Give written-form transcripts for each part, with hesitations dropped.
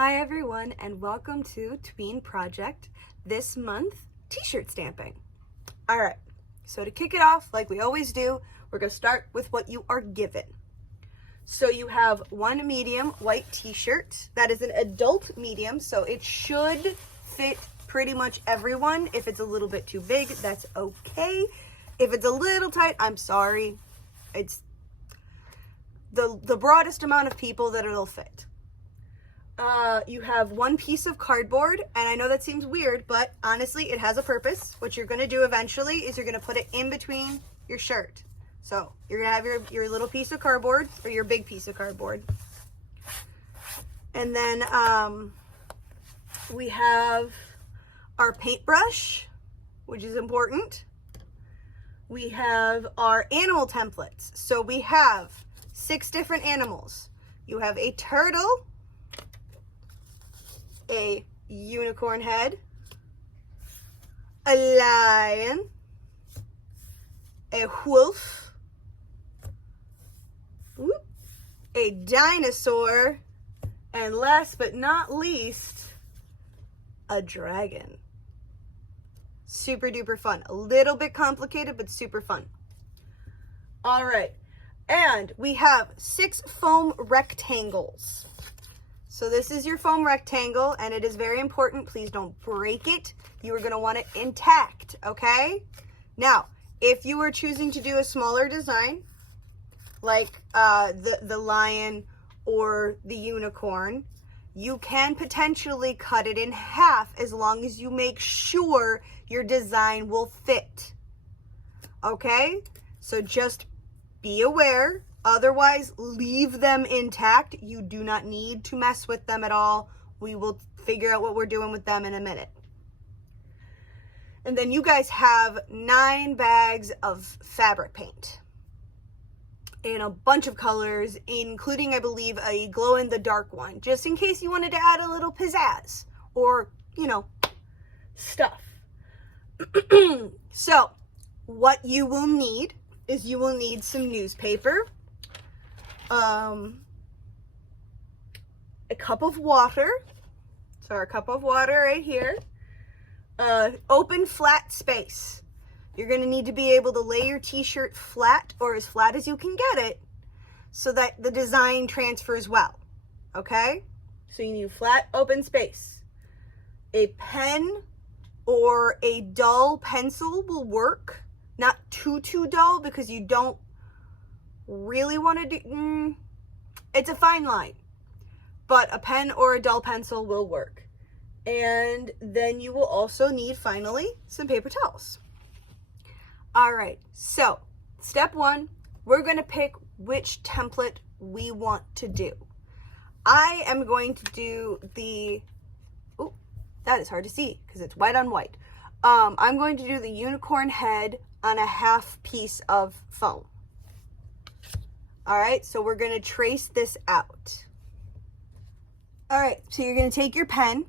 Hi everyone and welcome to Tween Project, this month t-shirt stamping. All right, so to kick it off like we always do, we're gonna start with what you are given. So you have one medium white t-shirt. That is an adult medium, so it should fit pretty much everyone. If it's a little bit too big, that's okay. If it's a little tight, I'm sorry. It's the broadest amount of people that it'll fit. You have one piece of cardboard, and I know that seems weird, but honestly, it has a purpose. What you're going to do eventually is you're going to put it in between your shirt. So you're going to have your little piece of cardboard, or your big piece of cardboard. And then we have our paintbrush, which is important. We have our animal templates. So we have 6 different animals. You have a turtle, a unicorn head, a lion, a wolf, a dinosaur, and last but not least, a dragon. Super duper fun. A little bit complicated, but super fun. All right, and we have 6 foam rectangles. So this is your foam rectangle, and it is very important. Please don't break it. You are going to want it intact, okay? Now, if you are choosing to do a smaller design, like the lion or the unicorn, you can potentially cut it in half as long as you make sure your design will fit, okay? So just be aware. Otherwise, leave them intact. You do not need to mess with them at all. We will figure out what we're doing with them in a minute. And then you guys have 9 bags of fabric paint in a bunch of colors, including, I believe, a glow-in-the-dark one, just in case you wanted to add a little pizzazz or, stuff. So, what you will need is you will need some newspaper, a cup of water, so our cup of water right here, open flat space. You're going to need to be able to lay your t-shirt flat, or as flat as you can get it, so that the design transfers well, okay? So you need a flat open space. A pen or a dull pencil will work. Not too dull, because you don't really want to do, it's a fine line, but a pen or a dull pencil will work. And then you will also need, finally, some paper towels. All right, so step 1, we're going to pick which template we want to do. I am going to do the, that is hard to see because it's white on white. I'm going to do the unicorn head on a half piece of foam. All right, so we're going to trace this out. All right, so you're going to take your pen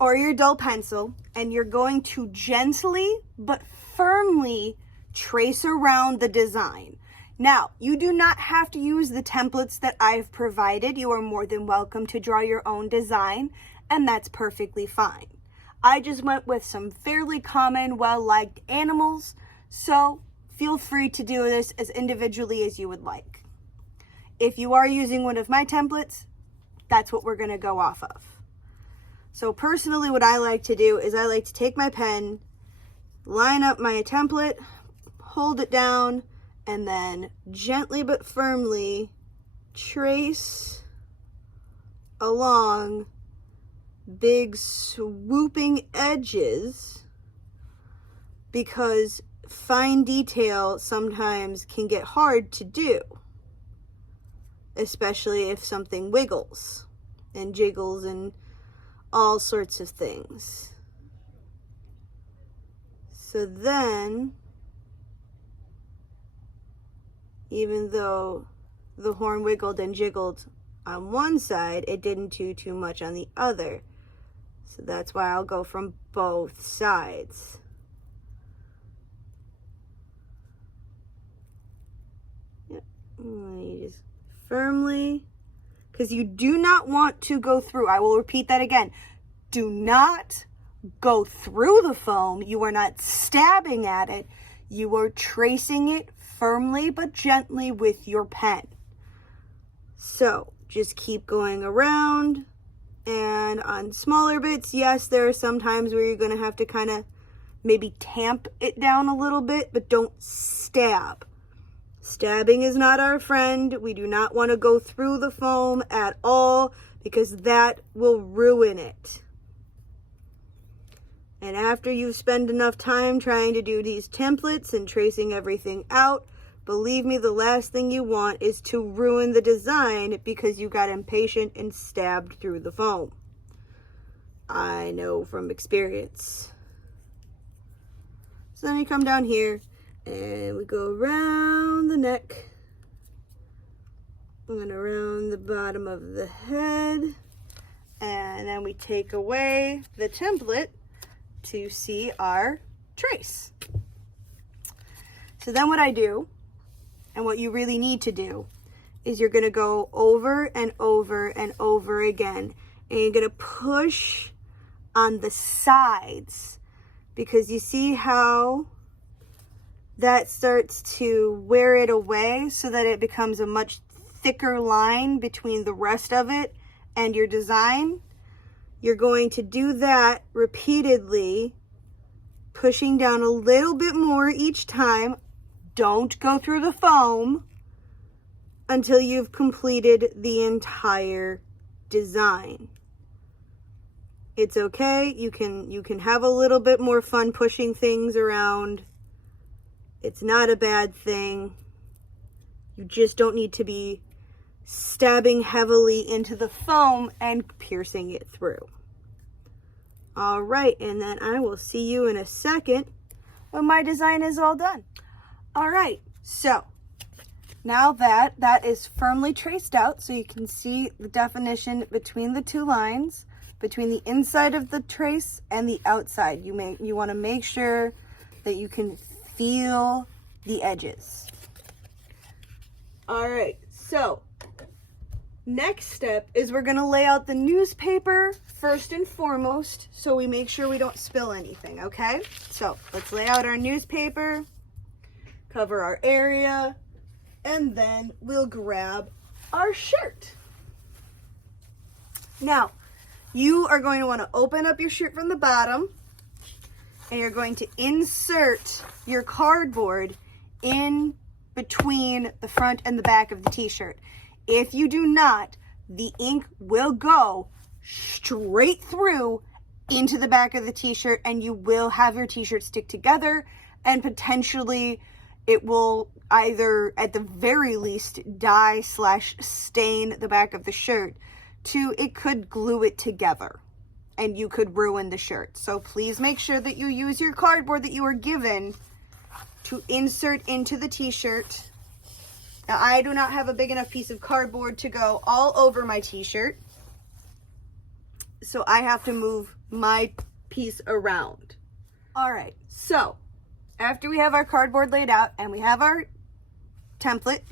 or your dull pencil, and you're going to gently but firmly trace around the design. Now, you do not have to use the templates that I've provided. You are more than welcome to draw your own design, and that's perfectly fine. I just went with some fairly common, well-liked animals, so feel free to do this as individually as you would like. If you are using one of my templates, that's what we're going to go off of. So personally, what I like to do is I like to take my pen, line up my template, hold it down, and then gently but firmly trace along big swooping edges, because fine detail sometimes can get hard to do, especially if something wiggles and jiggles and all sorts of things. So then, even though the horn wiggled and jiggled on one side, it didn't do too much on the other. So that's why I'll go from both sides. Yep. You just firmly because you do not want to go through. I will repeat that again. Do not go through the foam. You are not stabbing at it. You are tracing it firmly but gently with your pen. So just keep going around, and on smaller bits, yes, there are some times where you're going to have to kind of maybe tamp it down a little bit, but don't stab. Stabbing is not our friend. We do not want to go through the foam at all because that will ruin it. And after you spend enough time trying to do these templates and tracing everything out, believe me, the last thing you want is to ruin the design because you got impatient and stabbed through the foam. I know from experience. So then you come down here and we go around the neck and around the bottom of the head, and then we take away the template to see our trace. So then what I do, and what you really need to do, is you're going to go over and over and over again, and you're going to push on the sides, because you see how that starts to wear it away so that it becomes a much thicker line between the rest of it and your design. You're going to do that repeatedly, pushing down a little bit more each time. Don't go through the foam until you've completed the entire design. It's okay. You can have a little bit more fun pushing things around. It's not a bad thing. You just don't need to be stabbing heavily into the foam and piercing it through. All right, and then I will see you in a second when my design is all done. All right, so now that is firmly traced out, so you can see the definition between the two lines, between the inside of the trace and the outside. You want to make sure that you can feel the edges. All right, so next step is we're going to lay out the newspaper first and foremost, so we make sure we don't spill anything, okay? So let's lay out our newspaper, cover our area, and then we'll grab our shirt. Now, you are going to want to open up your shirt from the bottom, and you're going to insert your cardboard in between the front and the back of the t-shirt. If you do not, the ink will go straight through into the back of the t-shirt, and you will have your t-shirt stick together, and potentially it will either at the very least dye/stain the back of the shirt, to it could glue it together and you could ruin the shirt. So please make sure that you use your cardboard that you are given to insert into the t-shirt. Now, I do not have a big enough piece of cardboard to go all over my t-shirt, so I have to move my piece around. All right, so after we have our cardboard laid out and we have our template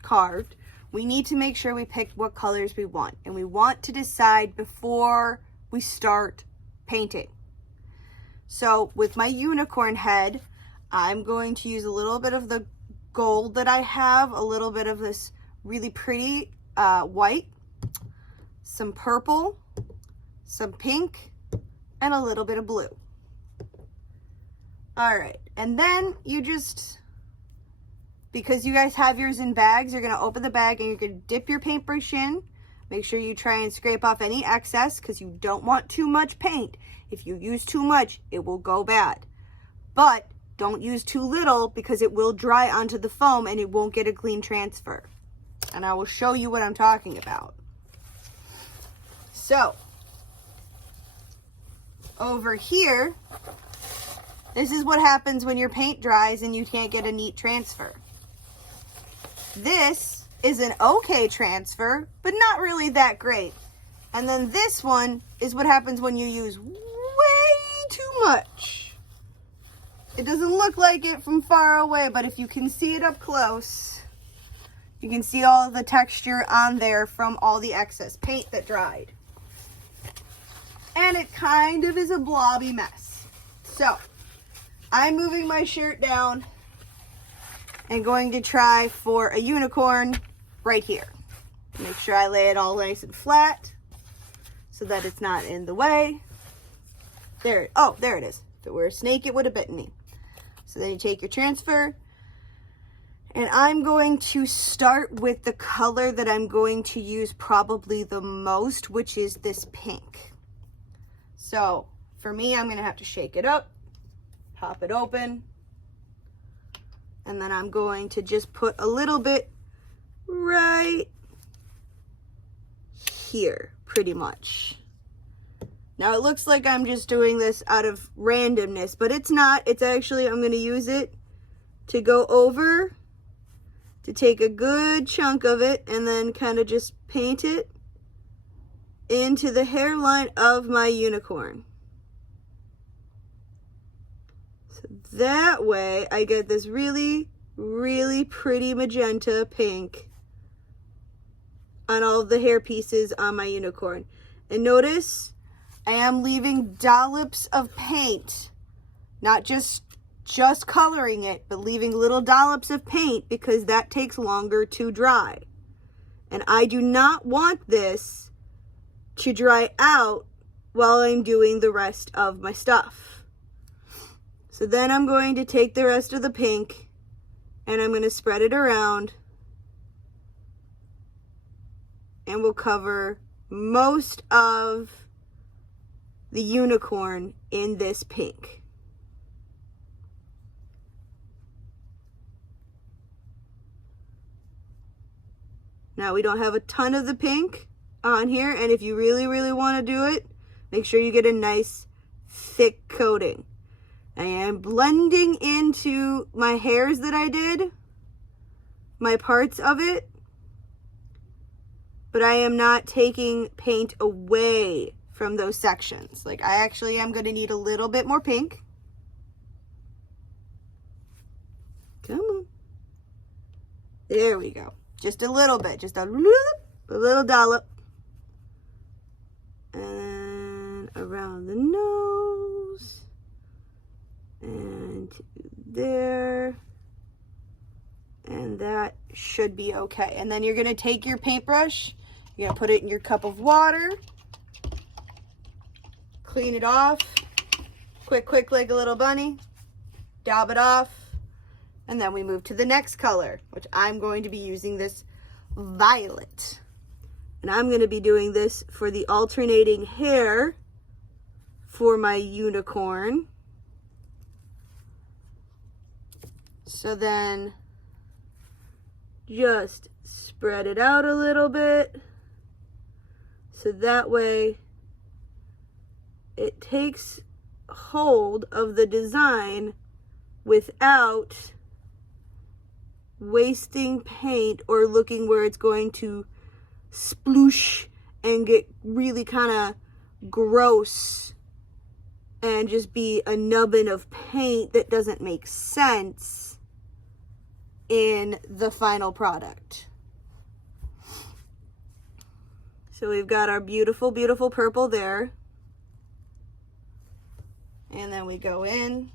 carved, we need to make sure we pick what colors we want, and we want to decide before we start painting. So with my unicorn head, I'm going to use a little bit of the gold that I have, a little bit of this really pretty white, some purple, some pink, and a little bit of blue. All right, and then you just, because you guys have yours in bags, you're gonna open the bag and you're gonna dip your paintbrush in. Make sure you try and scrape off any excess because you don't want too much paint. If you use too much, it will go bad. But don't use too little because it will dry onto the foam and it won't get a clean transfer. And I will show you what I'm talking about. So, over here, this is what happens when your paint dries and you can't get a neat transfer. This is an okay transfer, but not really that great. And then this one is what happens when you use way too much. It doesn't look like it from far away, but if you can see it up close, You can see all of the texture on there from all the excess paint that dried. And it kind of is a blobby mess. So, I'm moving my shirt down and going to try for a unicorn right here. Make sure I lay it all nice and flat so that it's not in the way. There it is. If it were a snake, it would have bitten me. So then you take your transfer, and I'm going to start with the color that I'm going to use probably the most, which is this pink. So for me, I'm gonna have to shake it up, pop it open, and then I'm going to just put a little bit right here, pretty much. Now it looks like I'm just doing this out of randomness, but it's not. It's actually, I'm gonna use it to go over, to take a good chunk of it and then kind of just paint it into the hairline of my unicorn. So that way I get this really, really pretty magenta pink on all of the hair pieces on my unicorn. And notice I am leaving dollops of paint, not just coloring it, but leaving little dollops of paint because that takes longer to dry. And I do not want this to dry out while I'm doing the rest of my stuff. So then I'm going to take the rest of the pink and I'm going to spread it around, and we'll cover most of the unicorn in this pink. Now we don't have a ton of the pink on here, and if you really, really want to do it, make sure you get a nice thick coating. I am blending into my hairs that I did, my parts of it, but I am not taking paint away from those sections. Like, I actually am going to need a little bit more pink. Come on. There we go. Just a little bit, just a little dollop. And around the nose. And there. And that should be okay. And then you're going to take your paintbrush, you're going to put it in your cup of water, clean it off, quick like a little bunny, dab it off, and then we move to the next color, which I'm going to be using this violet. And I'm going to be doing this for the alternating hair for my unicorn. So then just spread it out a little bit, so that way it takes hold of the design without wasting paint or looking where it's going to sploosh and get really kind of gross and just be a nubbin of paint that doesn't make sense in the final product. So we've got our beautiful, beautiful purple there. And then we go in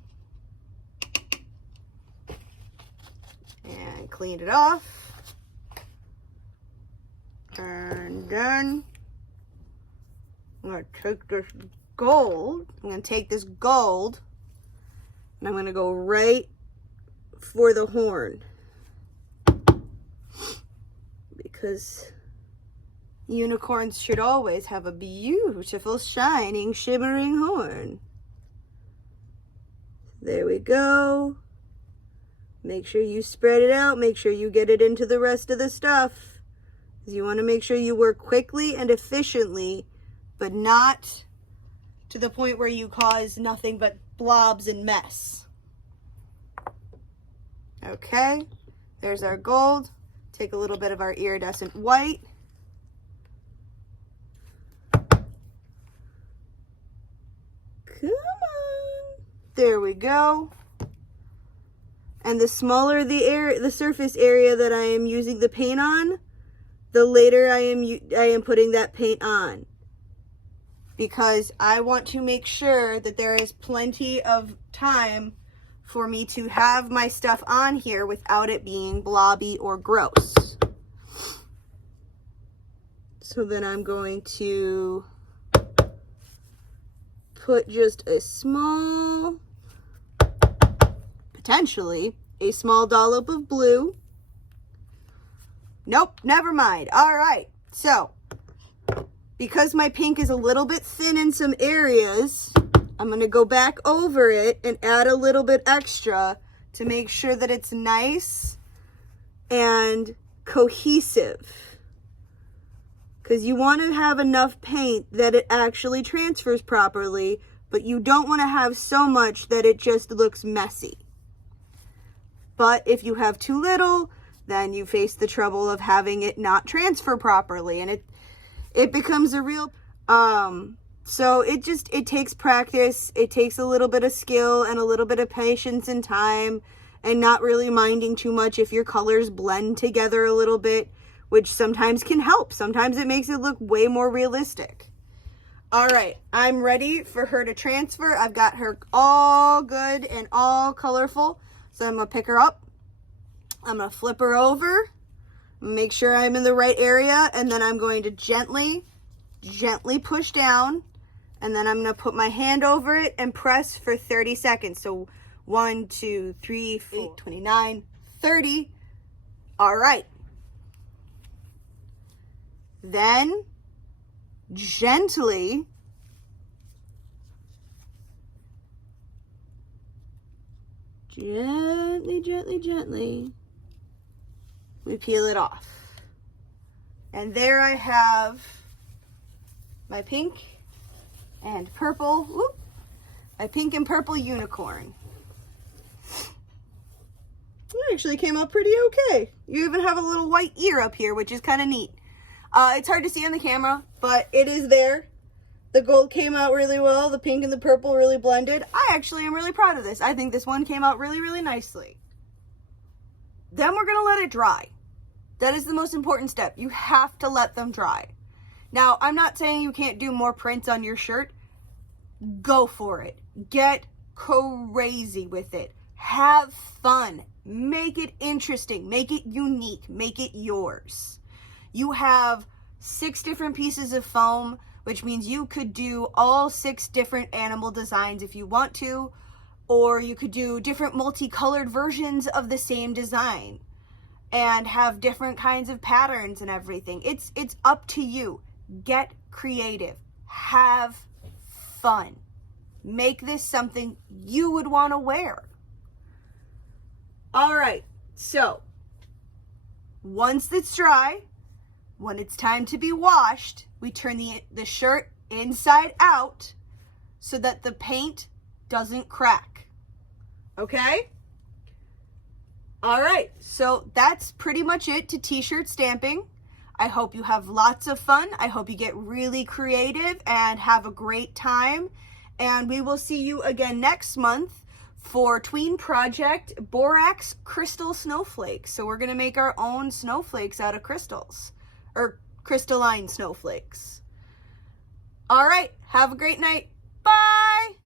and clean it off. And then I'm going to take this gold. I'm going to take this gold and I'm going to go right for the horn. Because unicorns should always have a beautiful, shining, shimmering horn. There we go. Make sure you spread it out. Make sure you get it into the rest of the stuff. You want to make sure you work quickly and efficiently, but not to the point where you cause nothing but blobs and mess. Okay, there's our gold. Take a little bit of our iridescent white. Come on. There we go. And the smaller the surface area that I am using the paint on, the later I am putting that paint on. Because I want to make sure that there is plenty of time for me to have my stuff on here without it being blobby or gross. So then I'm going to put just a small, potentially a small dollop of blue. Nope, never mind. All right, so because my pink is a little bit thin in some areas, I'm going to go back over it and add a little bit extra to make sure that it's nice and cohesive. Because you want to have enough paint that it actually transfers properly, but you don't want to have so much that it just looks messy. But if you have too little, then you face the trouble of having it not transfer properly, and it becomes a real, so it takes practice. It takes a little bit of skill and a little bit of patience and time, and not really minding too much if your colors blend together a little bit, which sometimes can help. Sometimes it makes it look way more realistic. All right, I'm ready for her to transfer. I've got her all good and all colorful. So I'm gonna pick her up. I'm gonna flip her over, make sure I'm in the right area, and then I'm going to gently push down, and then I'm gonna put my hand over it and press for 30 seconds. So 1, 2, 3, 4, 8, 29, 30. All right. Then gently we peel it off. And there I have my pink and purple, my pink and purple unicorn. It actually came out pretty okay. You even have a little white ear up here, which is kind of neat. It's hard to see on the camera, but it is there. The gold came out really well. The pink and the purple really blended. I actually am really proud of this. I think this one came out really, really nicely. Then we're going to let it dry. That is the most important step. You have to let them dry. Now, I'm not saying you can't do more prints on your shirt. Go for it. Get crazy with it. Have fun. Make it interesting. Make it unique. Make it yours. You have 6 different pieces of foam, which means you could do all 6 different animal designs if you want to, or you could do different multicolored versions of the same design and have different kinds of patterns and everything. It's up to you. Get creative. Have fun. Make this something you would want to wear. All right, so once it's dry, when it's time to be washed, we turn the shirt inside out so that the paint doesn't crack. Okay? All right, so that's pretty much it to t-shirt stamping. I hope you have lots of fun. I hope you get really creative and have a great time. And we will see you again next month for Tween Project Borax Crystal Snowflakes. So we're going to make our own snowflakes out of crystals, or crystalline snowflakes. All right, have a great night. Bye.